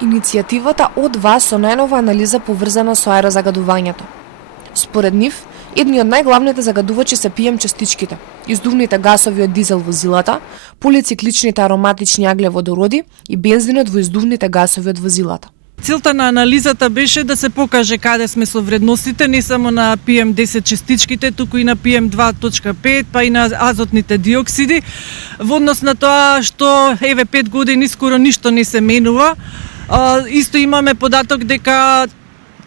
Иницијативата од вас со најнова анализа поврзана со аерозагадувањето. Според нив, едни од најглавните загадувачи се PM частичките, издувните гасови од дизел возилата, полицикличните ароматични аглеводороди и бензинот во издувните гасови од возилата. Целта на анализата беше да се покаже каде сме со вредностите, не само на PM10 частичките, туку и на PM2.5, па и на азотните диоксиди. Во однос на тоа што 5 години скоро ништо не се менува. Исто имаме податок дека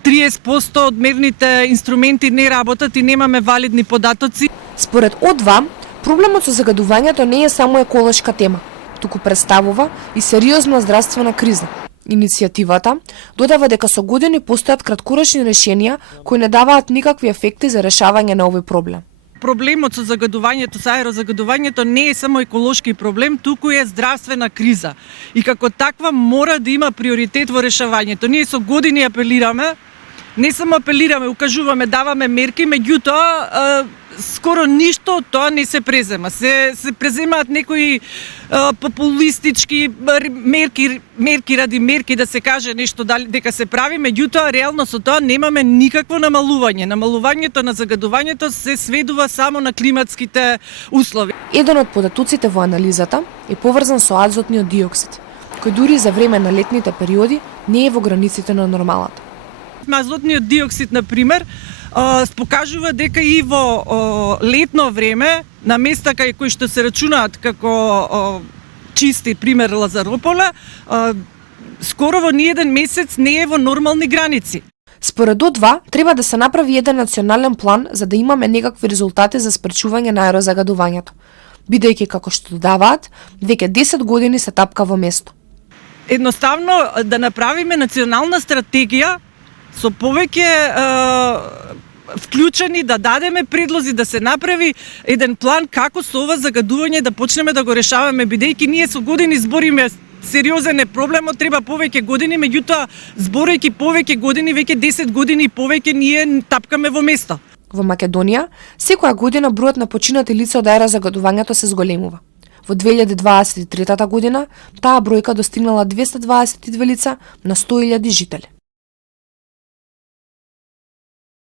30% од мерните инструменти не работат и немаме валидни податоци. Според ОДВА, проблемот со загадувањето не е само еколошка тема, туку представува и сериозна здравствена криза. Иницијативата додава дека со години постојат краткорочни решенија кои не даваат никакви ефекти за решавање на овој проблем. Проблемот со загадувањето, со аерозагадувањето не е само еколошки проблем, туку е здравствена криза. И како таква мора да има приоритет во решавањето. Ние со години апелираме, не само апелираме, укажуваме, даваме мерки, меѓутоа скоро ништо од тоа не се презема. Се преземаат некои популистички мерки ради мерки да се каже нешто дека се прави, меѓутоа реално со тоа немаме никакво намалување. Намалувањето на загадувањето се сведува само на климатските услови. Еден од податоците во анализата е поврзан со азотниот диоксид, кој дури за време на летните периоди не е во границите на нормалата. Азотниот диоксид, например, покажува дека и во летно време, на места кои што се рачунаат како чисти, пример Лазарополе, скоро во ниеден месец не е во нормални граници. Според ОДВА, треба да се направи еден национален план за да имаме некакви резултати за спречување на аерозагадувањето, бидејќи како што додаваат, веќе 10 години се тапка во место. Едноставно да направиме национална стратегија со повеќе вклучени, да дадеме предлози, да се направи еден план како со ова загадување да почнеме да го решаваме, бидејќи ние со години збориме сериозен е проблемот, треба повеќе години, меѓутоа зборејќи повеќе години, веќе 10 години и повеќе ние тапкаме во место. Во Македонија, секоја година бројот на починати лица од аерозагадувањето се зголемува. Во 2023 година таа бројка достигнала 222 лица на 100.000 жители.